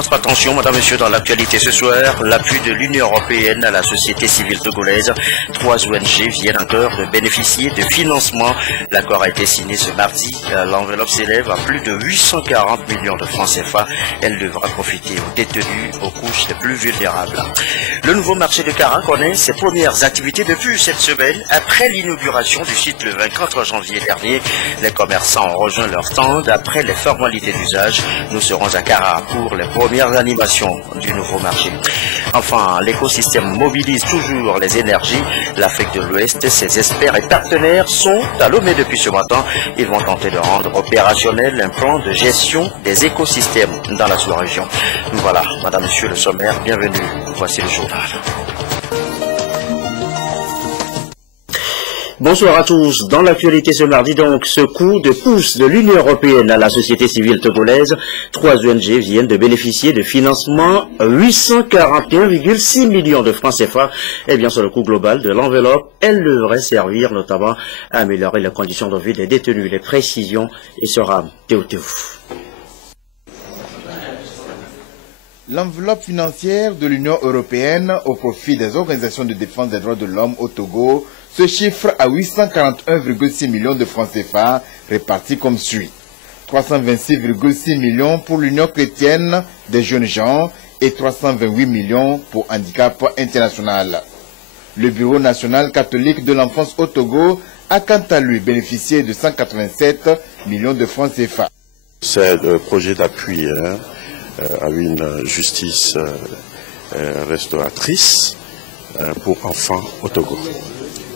votre attention, madame, monsieur, dans l'actualité ce soir. L'appui de l'Union européenne à la société civile togolaise. 3 ONG viennent encore de bénéficier de financement. L'accord a été signé ce mardi. L'enveloppe s'élève à plus de 840 millions de francs CFA. Elle devra profiter aux détenus, aux couches les plus vulnérables. Le nouveau marché de Kara connaît ses premières activités depuis cette semaine. Après l'inauguration du site le 24 janvier dernier, les commerçants ont rejoint leur stand. Après les formalités d'usage, nous serons à Kara pour les premières animations du nouveau marché. Enfin, l'écosystème mobilise toujours les énergies. L'Afrique de l'Ouest, ses experts et partenaires sont à Lomé depuis ce matin. Ils vont tenter de rendre opérationnel un plan de gestion des écosystèmes dans la sous-région. Voilà, madame, monsieur, le sommaire, bienvenue. Voici le journal. Bonsoir à tous. Dans l'actualité ce mardi, donc, ce coup de pouce de l'Union européenne à la société civile togolaise, 3 ONG viennent de bénéficier de financement 841,6 millions de francs CFA. Eh bien, sur le coût global de l'enveloppe, elle devrait servir notamment à améliorer les conditions de vie des détenus. Les précisions, et sera Théo. L'enveloppe financière de l'Union européenne au profit des organisations de défense des droits de l'homme au Togo se chiffre à 841,6 millions de francs CFA répartis comme suit. 326,6 millions pour l'Union chrétienne des jeunes gens et 328 millions pour Handicap International. Le Bureau national catholique de l'enfance au Togo a quant à lui bénéficié de 187 millions de francs CFA. C'est le projet d'appui à une justice restauratrice pour enfants au Togo.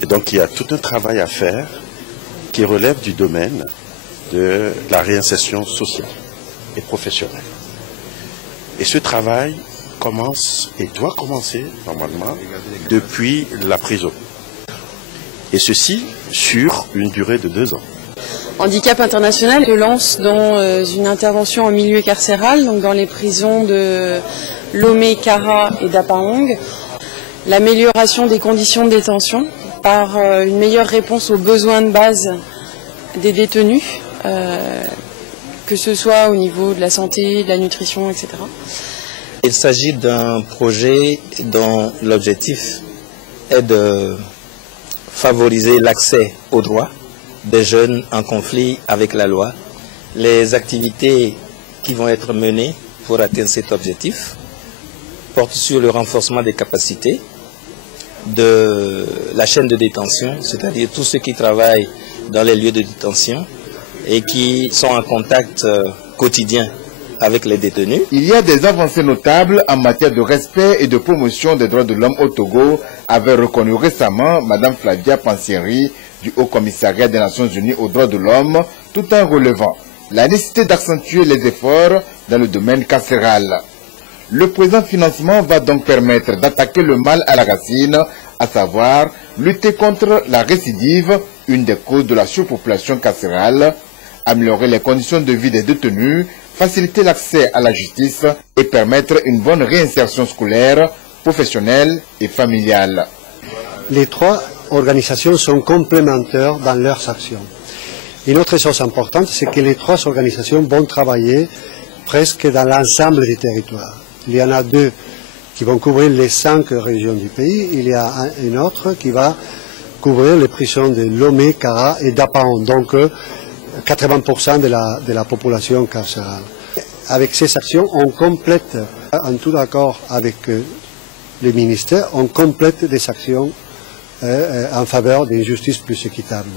Et donc il y a tout un travail à faire qui relève du domaine de la réinsertion sociale et professionnelle. Et ce travail commence et doit commencer normalement depuis la prison. Et ceci sur une durée de 2 ans. Handicap International se lance dans une intervention en milieu carcéral, donc dans les prisons de Lomé, Kara et d'Apaong. L'amélioration des conditions de détention par une meilleure réponse aux besoins de base des détenus, que ce soit au niveau de la santé, de la nutrition, etc. Il s'agit d'un projet dont l'objectif est de favoriser l'accès aux droits des jeunes en conflit avec la loi. Les activités qui vont être menées pour atteindre cet objectif portent sur le renforcement des capacités de la chaîne de détention, c'est-à-dire tous ceux qui travaillent dans les lieux de détention et qui sont en contact quotidien avec les détenus. Il y a des avancées notables en matière de respect et de promotion des droits de l'homme au Togo, avait reconnu récemment Mme Flavia Pansieri du Haut Commissariat des Nations Unies aux droits de l'homme, tout en relevant la nécessité d'accentuer les efforts dans le domaine carcéral. Le présent financement va donc permettre d'attaquer le mal à la racine, à savoir lutter contre la récidive, une des causes de la surpopulation carcérale, améliorer les conditions de vie des détenus, faciliter l'accès à la justice et permettre une bonne réinsertion scolaire, professionnelle et familiale. Les 3 organisations sont complémentaires dans leurs actions. Une autre chose importante, c'est que les 3 organisations vont travailler presque dans l'ensemble des territoires. Il y en a 2 qui vont couvrir les 5 régions du pays. Il y a une autre qui va couvrir les prisons de Lomé, Kara et d'Apaong, donc 80% de la population carcérale. Avec ces actions, on complète, en tout accord avec les ministères, on complète des actions en faveur d'une justice plus équitable.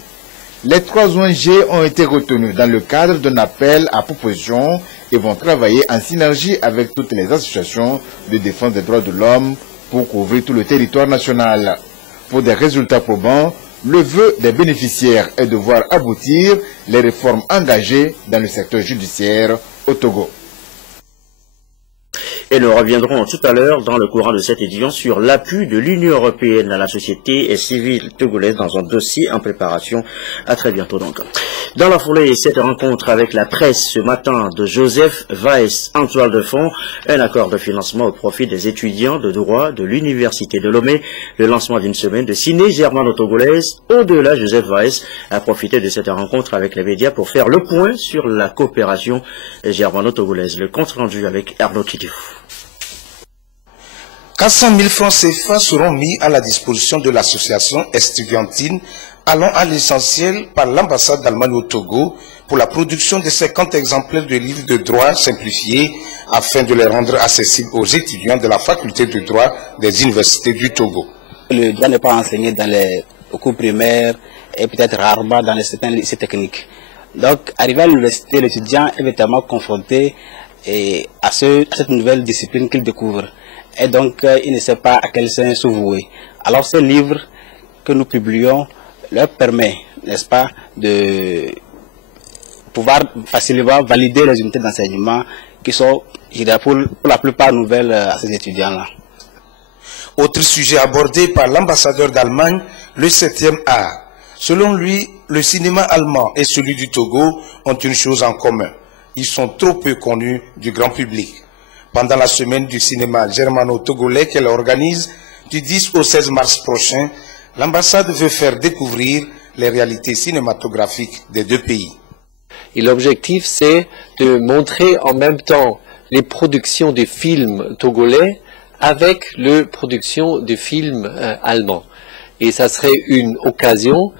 Les 3 ONG ont été retenus dans le cadre d'un appel à proposition et vont travailler en synergie avec toutes les associations de défense des droits de l'homme pour couvrir tout le territoire national. Pour des résultats probants, le vœu des bénéficiaires est de voir aboutir les réformes engagées dans le secteur judiciaire au Togo. Et nous reviendrons tout à l'heure dans le courant de cette édition sur l'appui de l'Union européenne à la société civile togolaise dans un dossier en préparation. À très bientôt donc. Dans la foulée, cette rencontre avec la presse ce matin de Joseph Weiss en toile de fond, un accord de financement au profit des étudiants de droit de l'Université de Lomé, le lancement d'une semaine de ciné germano-togolaise. Au-delà, Joseph Weiss a profité de cette rencontre avec les médias pour faire le point sur la coopération germano-togolaise. Le compte rendu avec Arnaud Kidou. 400 000 francs CFA seront mis à la disposition de l'association estudiantine allant à l'essentiel par l'ambassade d'Allemagne au Togo pour la production de 50 exemplaires de livres de droit simplifiés afin de les rendre accessibles aux étudiants de la faculté de droit des universités du Togo. Le droit n'est pas enseigné dans les cours primaires et peut-être rarement dans certains lycées techniques. Donc, arrivé à l'université, l'étudiant est véritablement confronté à cette nouvelle discipline qu'il découvre. Et donc, il ne sait pas à quel sens se vouer. Alors, ce livre que nous publions leur permet, n'est-ce pas, de pouvoir facilement valider les unités d'enseignement qui sont, je dirais, pour la plupart nouvelles à ces étudiants-là. Autre sujet abordé par l'ambassadeur d'Allemagne, le 7e art. Selon lui, le cinéma allemand et celui du Togo ont une chose en commun. Ils sont trop peu connus du grand public. Pendant la semaine du cinéma germano-togolais qu'elle organise du 10 au 16 mars prochain, l'ambassade veut faire découvrir les réalités cinématographiques des deux pays. Et l'objectif, c'est de montrer en même temps les productions de films togolais avec les productions de films allemands. Et ça serait une occasion,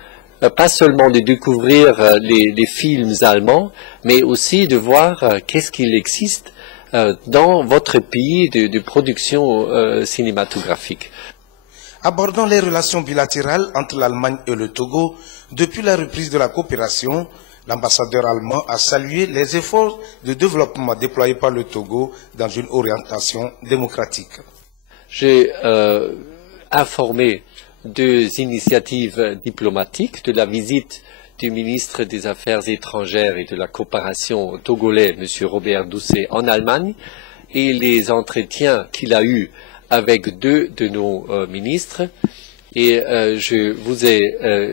pas seulement de découvrir les films allemands, mais aussi de voir qu'est-ce qu'il existe dans votre pays de production cinématographique. Abordant les relations bilatérales entre l'Allemagne et le Togo, depuis la reprise de la coopération, l'ambassadeur allemand a salué les efforts de développement déployés par le Togo dans une orientation démocratique. J'ai informé deux initiatives diplomatiques de la visite du ministre des Affaires étrangères et de la coopération togolais, M. Robert Doucet, en Allemagne, et les entretiens qu'il a eus avec deux de nos ministres. Et je vous ai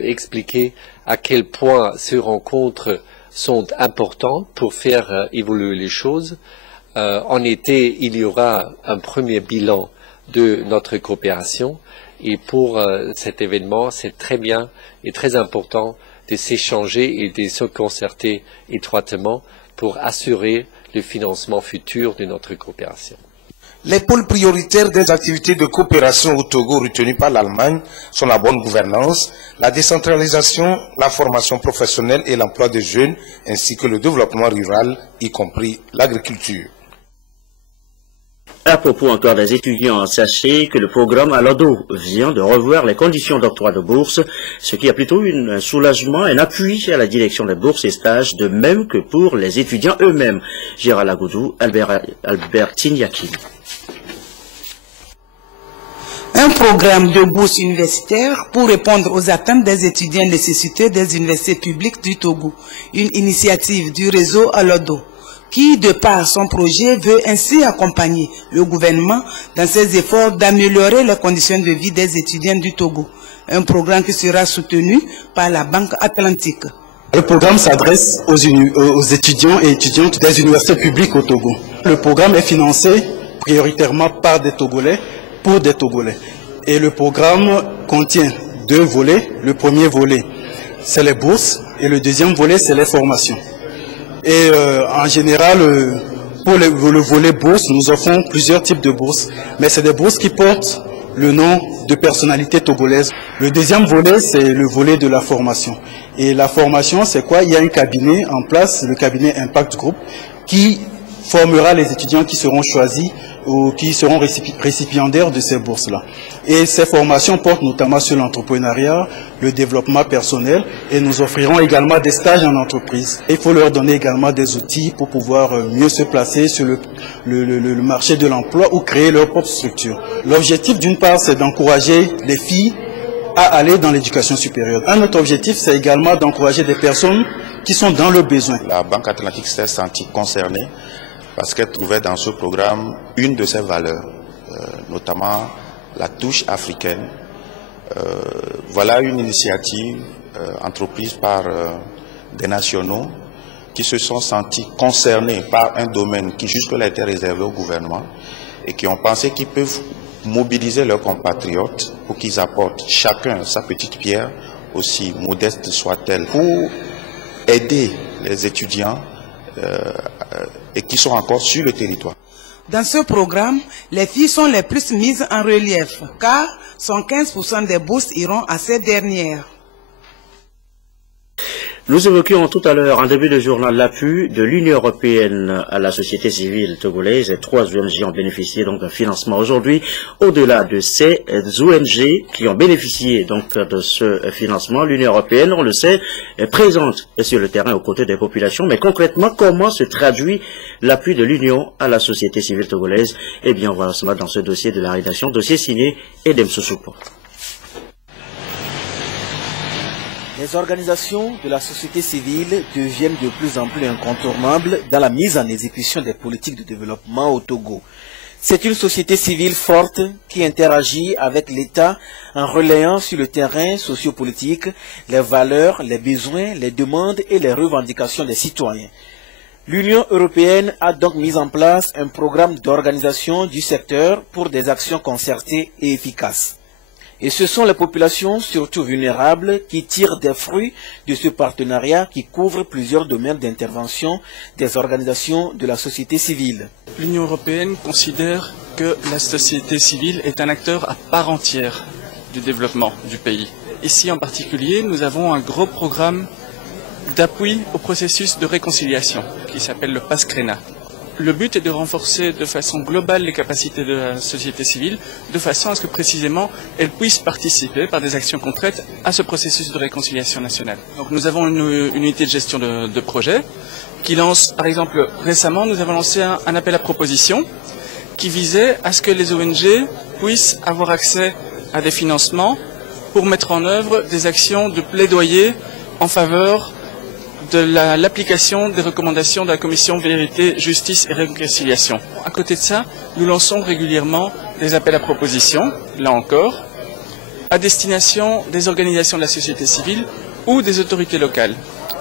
expliqué à quel point ces rencontres sont importantes pour faire évoluer les choses. En été, il y aura un premier bilan de notre coopération. Et pour cet événement, c'est très bien et très important de s'échanger et de se concerter étroitement pour assurer le financement futur de notre coopération. Les pôles prioritaires des activités de coopération au Togo retenues par l'Allemagne sont la bonne gouvernance, la décentralisation, la formation professionnelle et l'emploi des jeunes, ainsi que le développement rural, y compris l'agriculture. À propos encore des étudiants, sachez que le programme Alodo vient de revoir les conditions d'octroi de bourse, ce qui a plutôt un soulagement, un appui à la direction des bourses et stages, de même que pour les étudiants eux-mêmes. Gérald Agoudou, Albertine Yakin. Un programme de bourse universitaire pour répondre aux attentes des étudiants nécessiteux des universités publiques du Togo. Une initiative du réseau Alodo, qui, de par son projet, veut ainsi accompagner le gouvernement dans ses efforts d'améliorer les conditions de vie des étudiants du Togo. Un programme qui sera soutenu par la Banque Atlantique. Le programme s'adresse aux étudiants et étudiantes des universités publiques au Togo. Le programme est financé prioritairement par des Togolais pour des Togolais. Et le programme contient deux volets. Le premier volet, c'est les bourses, et le deuxième volet, c'est les formations. Et en général, pour le volet bourse, nous offrons plusieurs types de bourses, mais c'est des bourses qui portent le nom de personnalités togolaises. Le deuxième volet, c'est le volet de la formation. Et la formation, c'est quoi? Il y a un cabinet en place, le cabinet Impact Group, qui formera les étudiants qui seront choisis ou qui seront récipiendaires de ces bourses-là. Et ces formations portent notamment sur l'entrepreneuriat, le développement personnel, et nous offrirons également des stages en entreprise. Il faut leur donner également des outils pour pouvoir mieux se placer sur le marché de l'emploi ou créer leur propre structure. L'objectif, d'une part, c'est d'encourager les filles à aller dans l'éducation supérieure. Un autre objectif, c'est également d'encourager des personnes qui sont dans le besoin. La Banque Atlantique s'est sentie concernée parce qu'elle trouvait dans ce programme une de ses valeurs, notamment la touche africaine. Voilà une initiative entreprise par des nationaux qui se sont sentis concernés par un domaine qui jusque-là était réservé au gouvernement et qui ont pensé qu'ils peuvent mobiliser leurs compatriotes pour qu'ils apportent chacun sa petite pierre, aussi modeste soit-elle, pour aider les étudiants et qui sont encore sur le territoire. Dans ce programme, les filles sont les plus mises en relief, car 115% des bourses iront à ces dernières. Nous évoquions tout à l'heure, en début de journal, l'appui de l'Union européenne à la société civile togolaise. Et 3 ONG ont bénéficié donc d'un financement aujourd'hui. Au-delà de ces ONG qui ont bénéficié donc de ce financement, l'Union européenne, on le sait, est présente sur le terrain aux côtés des populations. Mais concrètement, comment se traduit l'appui de l'Union à la société civile togolaise? Eh bien, on va cela dans ce dossier de la rédaction, dossier signé Edem Sousoupo. Les organisations de la société civile deviennent de plus en plus incontournables dans la mise en exécution des politiques de développement au Togo. C'est une société civile forte qui interagit avec l'État en relayant sur le terrain sociopolitique les valeurs, les besoins, les demandes et les revendications des citoyens. L'Union européenne a donc mis en place un programme d'organisation du secteur pour des actions concertées et efficaces. Et ce sont les populations, surtout vulnérables, qui tirent des fruits de ce partenariat qui couvre plusieurs domaines d'intervention des organisations de la société civile. L'Union européenne considère que la société civile est un acteur à part entière du développement du pays. Ici en particulier, nous avons un gros programme d'appui au processus de réconciliation qui s'appelle le PASCRENA. Le but est de renforcer de façon globale les capacités de la société civile, de façon à ce que précisément elle puisse participer par des actions concrètes à ce processus de réconciliation nationale. Donc nous avons une unité de gestion de projet qui lance, par exemple récemment, nous avons lancé un appel à propositions qui visait à ce que les ONG puissent avoir accès à des financements pour mettre en œuvre des actions de plaidoyer en faveur de l'application des recommandations de la Commission Vérité, Justice et Réconciliation. À côté de ça, nous lançons régulièrement des appels à propositions, là encore, à destination des organisations de la société civile ou des autorités locales.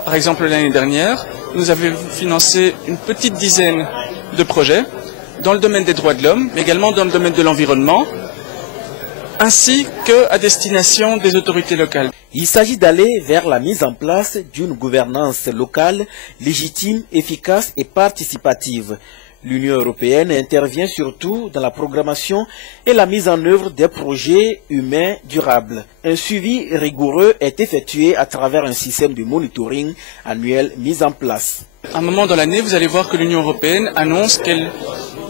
Par exemple, l'année dernière, nous avions financé une petite dizaine de projets dans le domaine des droits de l'homme, mais également dans le domaine de l'environnement, ainsi qu'à destination des autorités locales. Il s'agit d'aller vers la mise en place d'une gouvernance locale légitime, efficace et participative. L'Union européenne intervient surtout dans la programmation et la mise en œuvre des projets humains durables. Un suivi rigoureux est effectué à travers un système de monitoring annuel mis en place. À un moment dans l'année, vous allez voir que l'Union européenne annonce qu'elle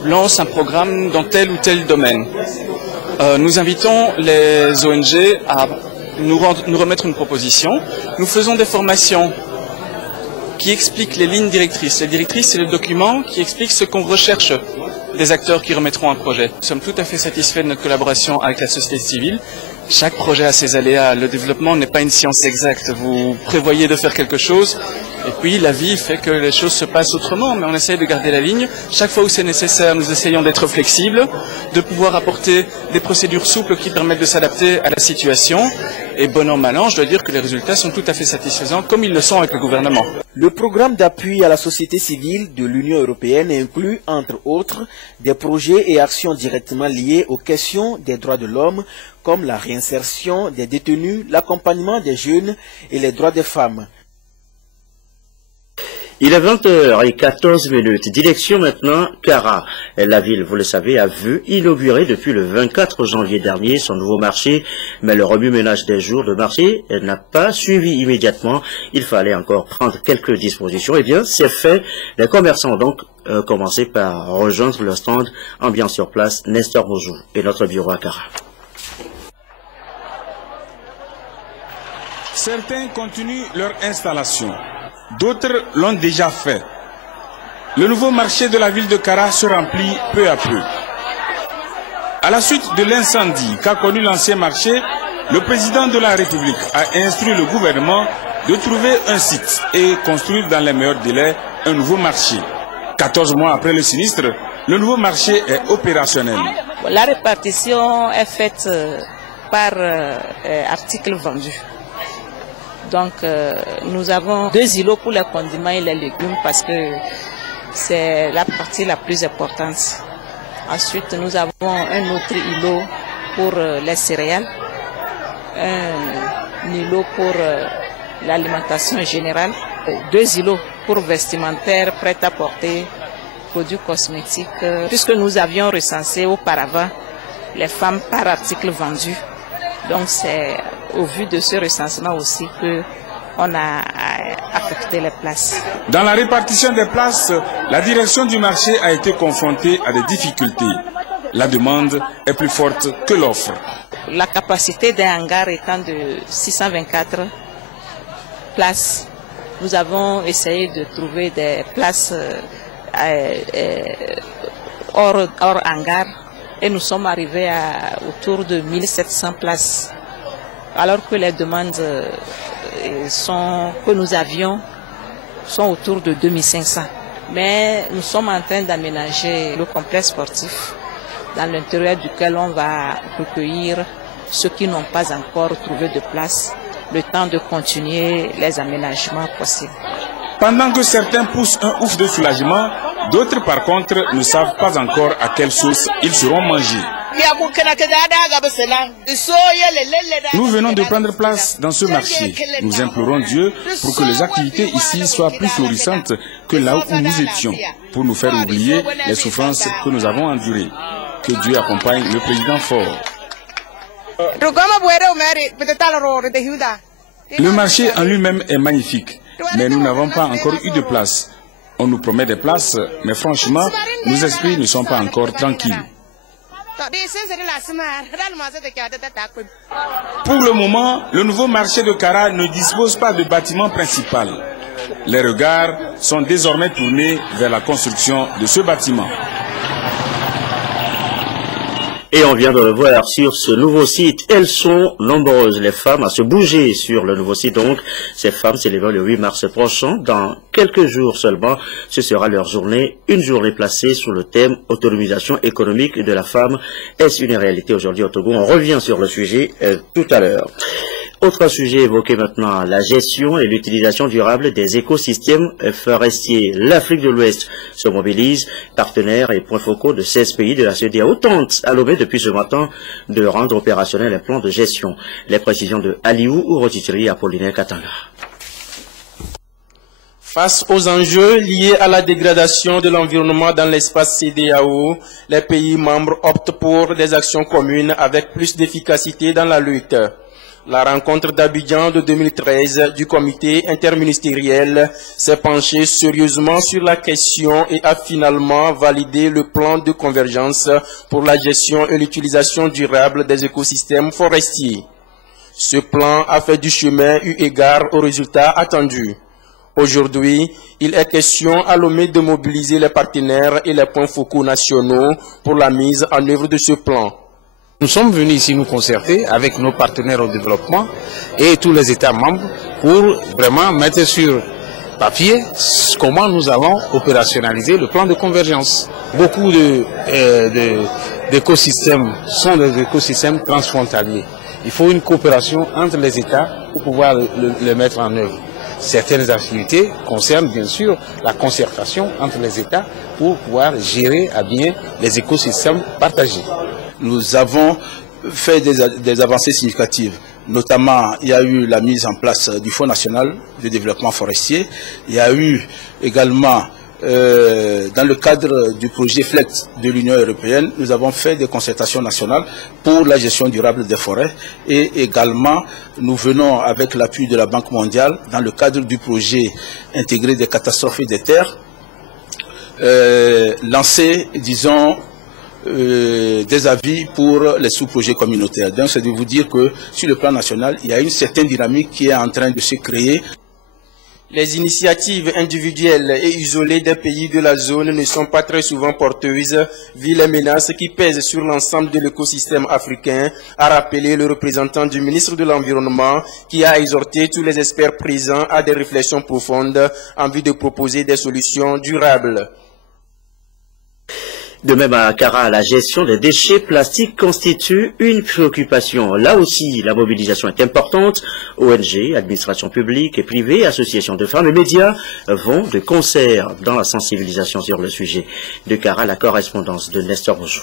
lance un programme dans tel ou tel domaine. Nous invitons les ONG à nous remettre une proposition. Nous faisons des formations qui expliquent les lignes directrices. Les directrices, c'est le document qui explique ce qu'on recherche des acteurs qui remettront un projet. Nous sommes tout à fait satisfaits de notre collaboration avec la société civile. Chaque projet a ses aléas. Le développement n'est pas une science exacte. Vous prévoyez de faire quelque chose, et puis la vie fait que les choses se passent autrement, mais on essaye de garder la ligne. Chaque fois où c'est nécessaire, nous essayons d'être flexibles, de pouvoir apporter des procédures souples qui permettent de s'adapter à la situation. Et bon an, mal an, je dois dire que les résultats sont tout à fait satisfaisants, comme ils le sont avec le gouvernement. Le programme d'appui à la société civile de l'Union européenne inclut, entre autres, des projets et actions directement liés aux questions des droits de l'homme, comme la réinsertion des détenus, l'accompagnement des jeunes et les droits des femmes. Il est 20h14. Direction maintenant Kara. La ville, vous le savez, a vu inaugurer depuis le 24 janvier dernier son nouveau marché, mais le remue-ménage des jours de marché n'a pas suivi immédiatement. Il fallait encore prendre quelques dispositions. Eh bien, c'est fait. Les commerçants ont donc commencé par rejoindre le stand ambiance sur place. Nestor Bozou et notre bureau à Kara. Certains continuent leur installation. D'autres l'ont déjà fait. Le nouveau marché de la ville de Kara se remplit peu à peu. À la suite de l'incendie qu'a connu l'ancien marché, le président de la République a instruit le gouvernement de trouver un site et construire dans les meilleurs délais un nouveau marché. 14 mois après le sinistre, le nouveau marché est opérationnel. La répartition est faite par article vendu. Donc nous avons 2 îlots pour les condiments et les légumes parce que c'est la partie la plus importante. Ensuite nous avons un autre îlot pour les céréales, un îlot pour l'alimentation générale, 2 îlots pour vestimentaire, prêt-à-porter, produits cosmétiques, puisque nous avions recensé auparavant les femmes par article vendu. Donc c'est au vu de ce recensement aussi qu'on a affecté les places. Dans la répartition des places, la direction du marché a été confrontée à des difficultés. La demande est plus forte que l'offre. La capacité d'un hangar étant de 624 places, nous avons essayé de trouver des places hors hangar et nous sommes arrivés à autour de 1700 places. Alors que les demandes que nous avions sont autour de 2500. Mais nous sommes en train d'aménager le complexe sportif dans l'intérieur duquel on va recueillir ceux qui n'ont pas encore trouvé de place, le temps de continuer les aménagements possibles. Pendant que certains poussent un ouf de soulagement, d'autres par contre ne savent pas encore à quelle sauce ils seront mangés. Nous venons de prendre place dans ce marché. Nous implorons Dieu pour que les activités ici soient plus florissantes que là où nous étions, pour nous faire oublier les souffrances que nous avons endurées. Que Dieu accompagne le président fort. Le marché en lui-même est magnifique, mais nous n'avons pas encore eu de place. On nous promet des places, mais franchement, nos esprits ne sont pas encore tranquilles. Pour le moment, le nouveau marché de Kara ne dispose pas de bâtiment principal. Les regards sont désormais tournés vers la construction de ce bâtiment. Et on vient de le voir sur ce nouveau site. Elles sont nombreuses, les femmes, à se bouger sur le nouveau site. Donc, ces femmes célébrent le 8 mars prochain. Dans quelques jours seulement, ce sera leur journée. Une journée placée sous le thème autonomisation économique de la femme. Est-ce une réalité aujourd'hui au Togo? On revient sur le sujet tout à l'heure. Autre sujet évoqué maintenant, la gestion et l'utilisation durable des écosystèmes forestiers. L'Afrique de l'Ouest se mobilise, partenaires et points focaux de 16 pays de la CEDEAO tentent à l'aube depuis ce matin de rendre opérationnel les plans de gestion. Les précisions de Aliou ou Rotitiri Apollinaire Katanga. Face aux enjeux liés à la dégradation de l'environnement dans l'espace CEDEAO, les pays membres optent pour des actions communes avec plus d'efficacité dans la lutte. La rencontre d'Abidjan de 2013 du comité interministériel s'est penchée sérieusement sur la question et a finalement validé le plan de convergence pour la gestion et l'utilisation durable des écosystèmes forestiers. Ce plan a fait du chemin eu égard aux résultats attendus. Aujourd'hui, il est question à Lomé de mobiliser les partenaires et les points focaux nationaux pour la mise en œuvre de ce plan. Nous sommes venus ici nous concerter avec nos partenaires au développement et tous les États membres pour vraiment mettre sur papier comment nous allons opérationnaliser le plan de convergence. Beaucoup d'écosystèmes sont des écosystèmes transfrontaliers. Il faut une coopération entre les États pour pouvoir le mettre en œuvre. Certaines activités concernent bien sûr la concertation entre les États pour pouvoir gérer à bien les écosystèmes partagés. Nous avons fait des avancées significatives. Notamment, il y a eu la mise en place du Fonds national de développement forestier. Il y a eu également, dans le cadre du projet FLEX de l'Union européenne, nous avons fait des concertations nationales pour la gestion durable des forêts. Et également, nous venons avec l'appui de la Banque mondiale, dans le cadre du projet intégré des catastrophes et des terres, lancer, disons, des avis pour les sous-projets communautaires. Donc c'est de vous dire que sur le plan national, il y a une certaine dynamique qui est en train de se créer. Les initiatives individuelles et isolées des pays de la zone ne sont pas très souvent porteuses, vu les menaces qui pèsent sur l'ensemble de l'écosystème africain, a rappelé le représentant du ministre de l'Environnement, qui a exhorté tous les experts présents à des réflexions profondes en vue de proposer des solutions durables. De même à Kara, la gestion des déchets plastiques constitue une préoccupation. Là aussi, la mobilisation est importante. ONG, administration publique et privée, associations de femmes et médias vont de concert dans la sensibilisation sur le sujet. De Kara, la correspondance de Nestor Boujou.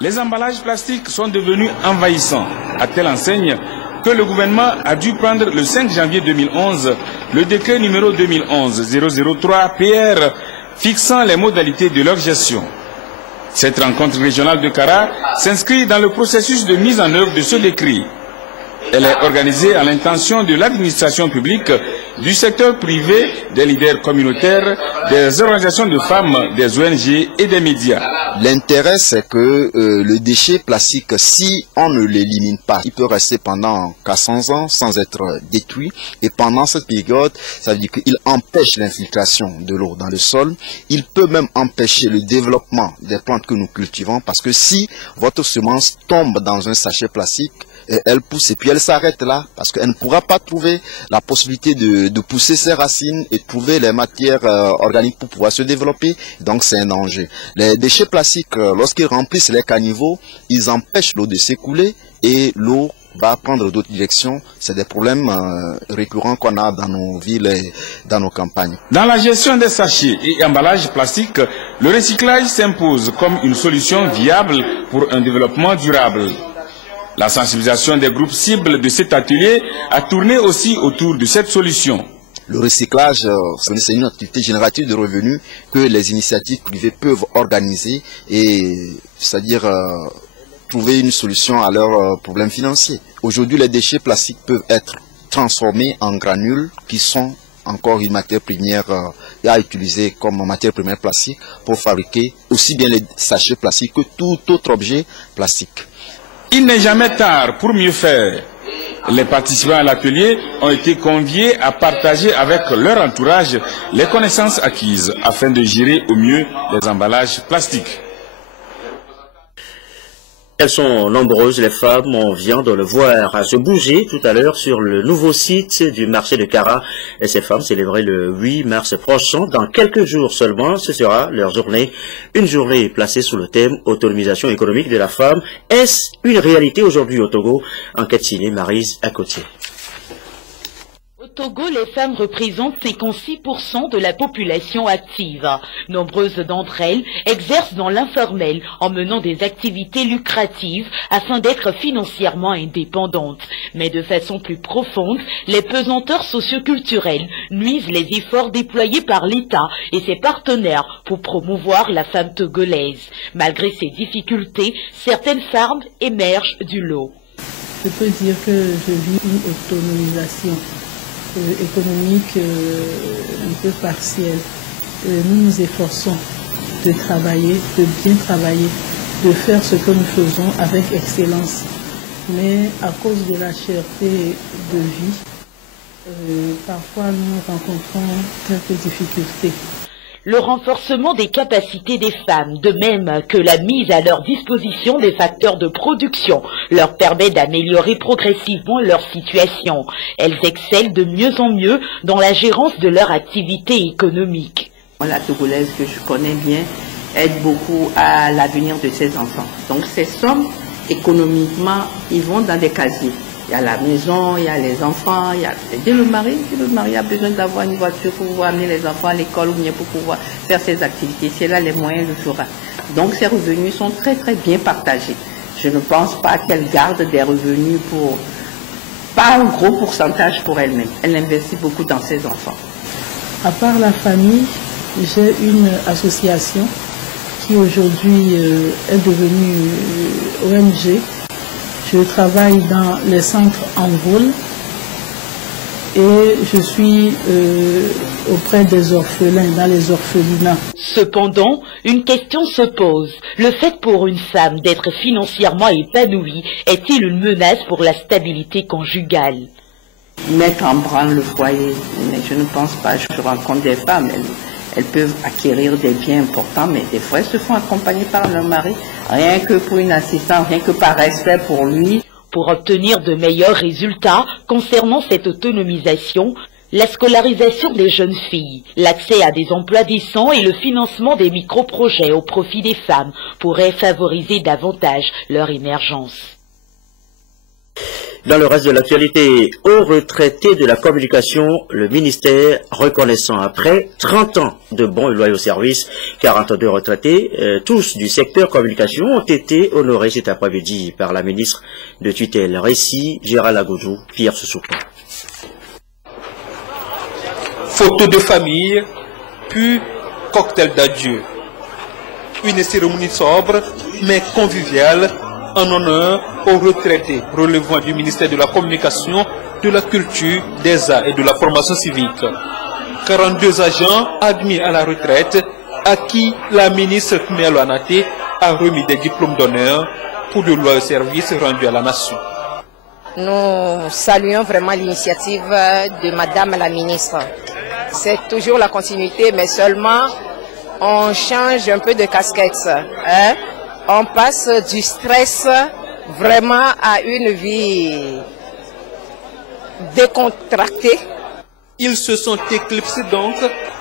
Les emballages plastiques sont devenus envahissants, à telle enseigne que le gouvernement a dû prendre le 5 janvier 2011 le décret numéro 2011-003 PR fixant les modalités de leur gestion. Cette rencontre régionale de Kara s'inscrit dans le processus de mise en œuvre de ce décret. Elle est organisée à l'intention de l'administration publique, du secteur privé, des leaders communautaires, des organisations de femmes, des ONG et des médias. L'intérêt, c'est que le déchet plastique, si on ne l'élimine pas, il peut rester pendant 400 ans sans être détruit. Et pendant cette période, ça veut dire qu'il empêche l'infiltration de l'eau dans le sol. Il peut même empêcher le développement des plantes que nous cultivons, parce que si votre semence tombe dans un sachet plastique, elle pousse et puis elle s'arrête là parce qu'elle ne pourra pas trouver la possibilité de pousser ses racines et trouver les matières organiques pour pouvoir se développer. Donc c'est un danger. Les déchets plastiques, lorsqu'ils remplissent les caniveaux, ils empêchent l'eau de s'écouler et l'eau va prendre d'autres directions. C'est des problèmes récurrents qu'on a dans nos villes et dans nos campagnes. Dans la gestion des sachets et emballages plastiques, le recyclage s'impose comme une solution viable pour un développement durable. La sensibilisation des groupes cibles de cet atelier a tourné aussi autour de cette solution. Le recyclage, c'est une activité génératrice de revenus que les initiatives privées peuvent organiser et c'est-à-dire trouver une solution à leurs problèmes financiers. Aujourd'hui, les déchets plastiques peuvent être transformés en granules qui sont encore une matière première à utiliser comme matière première plastique pour fabriquer aussi bien les sachets plastiques que tout autre objet plastique. Il n'est jamais tard pour mieux faire. Les participants à l'atelier ont été conviés à partager avec leur entourage les connaissances acquises afin de gérer au mieux les emballages plastiques. Elles sont nombreuses, les femmes, on vient de le voir à se bouger tout à l'heure sur le nouveau site du marché de Kara. Et ces femmes célébreraient le 8 mars prochain. Dans quelques jours seulement, ce sera leur journée. Une journée placée sous le thème autonomisation économique de la femme. Est-ce une réalité aujourd'hui au Togo? Enquête signée Maryse Akotier. Au Togo, les femmes représentent 56% de la population active. Nombreuses d'entre elles exercent dans l'informel en menant des activités lucratives afin d'être financièrement indépendantes. Mais de façon plus profonde, les pesanteurs socioculturelles nuisent les efforts déployés par l'État et ses partenaires pour promouvoir la femme togolaise. Malgré ces difficultés, certaines femmes émergent du lot. Je peux dire que je vis une autonomisation économique un peu partielle. Nous nous efforçons de travailler, de bien travailler, de faire ce que nous faisons avec excellence. Mais à cause de la cherté de vie, parfois nous rencontrons quelques difficultés. Le renforcement des capacités des femmes, de même que la mise à leur disposition des facteurs de production, leur permet d'améliorer progressivement leur situation. Elles excellent de mieux en mieux dans la gérance de leur activité économique. La Togolaise que je connais bien aide beaucoup à l'avenir de ses enfants. Donc ces sommes, économiquement, ils vont dans des casiers. Il y a la maison, il y a les enfants, il y a le mari a besoin d'avoir une voiture pour pouvoir amener les enfants à l'école ou bien pour pouvoir faire ses activités. C'est là les moyens le fera. Donc ces revenus sont très très bien partagés. Je ne pense pas qu'elle garde des revenus pour, pas un gros pourcentage pour elle-même. Elle investit beaucoup dans ses enfants. À part la famille, j'ai une association qui aujourd'hui est devenue ONG. Je travaille dans les centres en vol et je suis auprès des orphelins, dans les orphelinats. Cependant, une question se pose. Le fait pour une femme d'être financièrement épanouie est-il une menace pour la stabilité conjugale? Mettre en branle le foyer, mais je ne pense pas. Je rencontre des femmes, elles peuvent acquérir des biens importants, mais des fois elles se font accompagner par leur mari, rien que pour une assistance, rien que par respect pour lui. Pour obtenir de meilleurs résultats concernant cette autonomisation, La scolarisation des jeunes filles, l'accès à des emplois décents et le financement des micro-projets au profit des femmes pourraient favoriser davantage leur émergence. Dans le reste de l'actualité, aux retraités de la communication, le ministère reconnaissant après 30 ans de bons et loyaux services, 42 retraités, tous du secteur communication, ont été honorés cet après-midi par la ministre de tutelle. Récit, Gérald Agoudou, Pierre Soussoupa. Photo de famille, puis cocktail d'adieu. Une cérémonie sobre, mais conviviale, en honneur aux retraités relevant du ministère de la Communication, de la Culture, des Arts et de la Formation civique. 42 agents admis à la retraite, à qui la ministre Khmelo Anaté a remis des diplômes d'honneur pour de loyaux services rendus à la nation. Nous saluons vraiment l'initiative de Madame la ministre. C'est toujours la continuité, mais seulement on change un peu de casquette. Hein? On passe du stress vraiment à une vie décontractée. Ils se sont éclipsés donc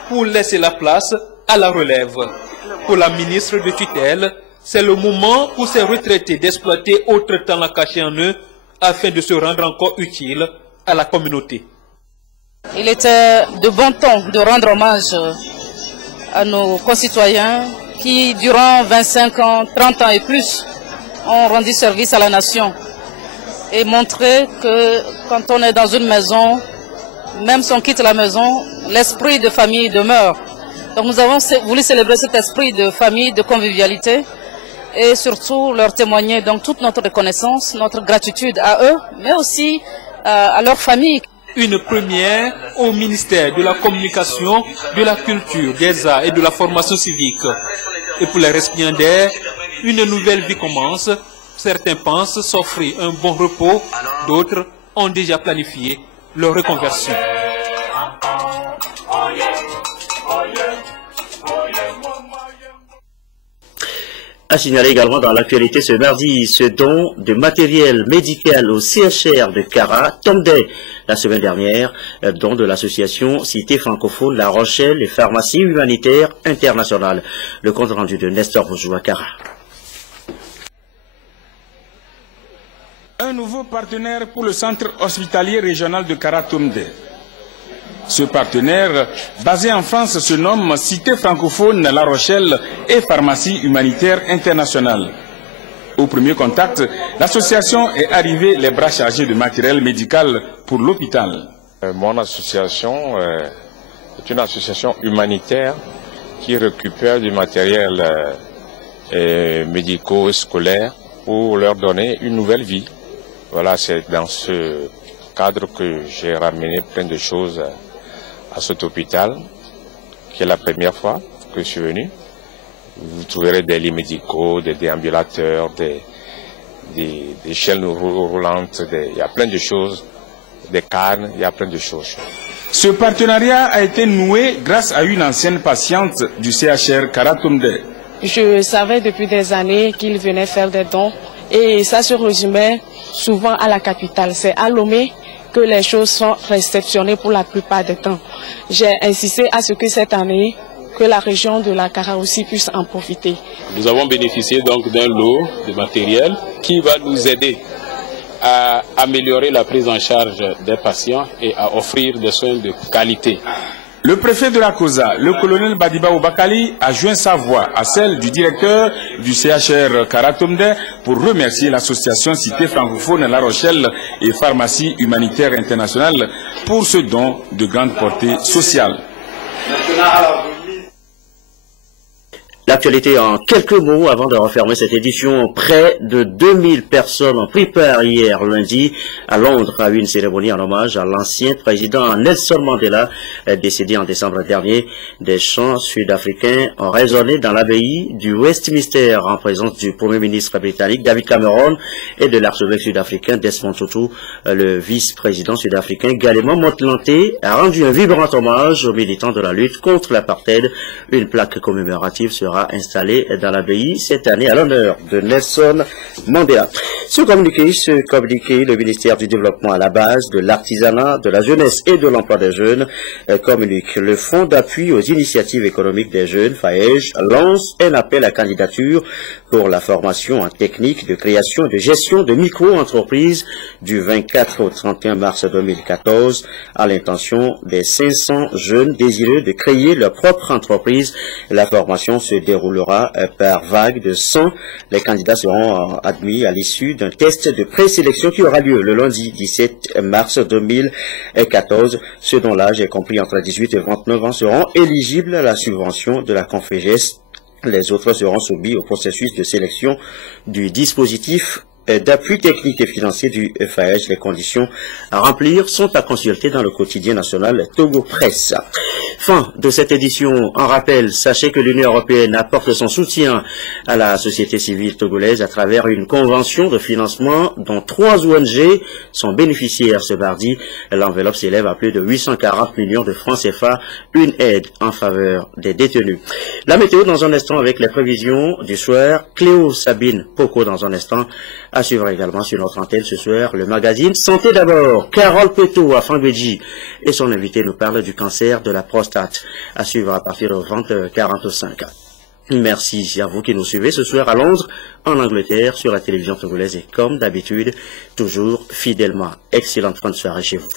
pour laisser la place à la relève. Pour la ministre de tutelle, c'est le moment pour ces retraités d'exploiter autre talent caché en eux afin de se rendre encore utile à la communauté. Il était de bon ton de rendre hommage à nos concitoyens qui, durant 25 ans, 30 ans et plus, ont rendu service à la nation et montrer que quand on est dans une maison, même si on quitte la maison, l'esprit de famille demeure. Donc nous avons voulu célébrer cet esprit de famille, de convivialité et surtout leur témoigner donc toute notre reconnaissance, notre gratitude à eux, mais aussi à leur famille. Une première au ministère de la Communication, de la Culture, des Arts et de la Formation civique. Et pour les récipiendaires, une nouvelle vie commence. Certains pensent s'offrir un bon repos, d'autres ont déjà planifié leur reconversion. À signaler également dans l'actualité ce mardi ce don de matériel médical au CHR de Kara, Tomdé, la semaine dernière, don de l'association Cité francophone La Rochelle et Pharmacie humanitaire internationale. Le compte rendu de Nestor Roujou à Kara. Un nouveau partenaire pour le centre hospitalier régional de Kara Tomdé. Ce partenaire, basé en France, se nomme Cité francophone La Rochelle et Pharmacie humanitaire internationale. Au premier contact, l'association est arrivée les bras chargés de matériel médical pour l'hôpital. Mon association est une association humanitaire qui récupère du matériel médico et scolaire pour leur donner une nouvelle vie. Voilà, c'est dans ce cadre que j'ai ramené plein de choses à cet hôpital, qui est la première fois que je suis venu. Vous trouverez des lits médicaux, des déambulateurs, des chaînes roulantes, il y a plein de choses, des cannes, il y a plein de choses. Ce partenariat a été noué grâce à une ancienne patiente du CHR Kara Tomdé. Je savais depuis des années qu'il venait faire des dons et ça se résumait souvent à la capitale. C'est à Lomé que les choses sont réceptionnées pour la plupart du temps. J'ai insisté à ce que cette année, que la région de la Kara aussi puisse en profiter. Nous avons bénéficié donc d'un lot de matériel qui va nous aider à améliorer la prise en charge des patients et à offrir des soins de qualité. Le préfet de la COSA, le colonel Badiba Oubakali, a joint sa voix à celle du directeur du CHR Kara Tomdé pour remercier l'association Cité francophone La Rochelle et Pharmacie humanitaire internationale pour ce don de grande portée sociale. L'actualité en quelques mots avant de refermer cette édition. Près de 2000 personnes ont pris part hier lundi à Londres à une cérémonie en hommage à l'ancien président Nelson Mandela, décédé en décembre dernier. Des chants sud-africains ont résonné dans l'abbaye du Westminster en présence du Premier ministre britannique David Cameron et de l'archevêque sud-africain Desmond Tutu. Le vice-président sud-africain Galéman Motlanthe a rendu un vibrant hommage aux militants de la lutte contre l'apartheid. Une plaque commémorative sera sera installé dans l'abbaye cette année à l'honneur de Nelson Mandela. Ce communiqué, le ministère du Développement à la base de l'artisanat, de la jeunesse et de l'emploi des jeunes communique. Le Fonds d'appui aux initiatives économiques des jeunes, FAEJ, lance un appel à candidature pour la formation en technique de création et de gestion de micro-entreprises du 24 au 31 mars 2014 à l'intention des 500 jeunes désireux de créer leur propre entreprise. La formation se déroulera par vague de 100. Les candidats seront admis à l'issue d'un test de présélection qui aura lieu le lundi 17 mars 2014. Ceux dont l'âge est compris entre 18 et 29 ans seront éligibles à la subvention de la Confégès. Les autres seront soumis au processus de sélection du dispositif d'appui technique et financier du FAEJ. Les conditions à remplir sont à consulter dans le quotidien national Togo Presse. Fin de cette édition. En rappel, sachez que l'Union européenne apporte son soutien à la société civile togolaise à travers une convention de financement dont 3 ONG sont bénéficiaires ce mardi. L'enveloppe s'élève à plus de 840 millions de francs CFA, une aide en faveur des détenus. La météo dans un instant avec les prévisions du soir. Cléo Sabine Poco dans un instant. À suivre également sur notre antenne ce soir, le magazine Santé d'abord. Carole Peto à Fangbeji et son invité nous parle du cancer de la prostate. À suivre à partir de 20h45. Merci à vous qui nous suivez ce soir à Londres, en Angleterre, sur la télévision togolaise et comme d'habitude, toujours fidèlement. Excellente fin de soirée chez vous.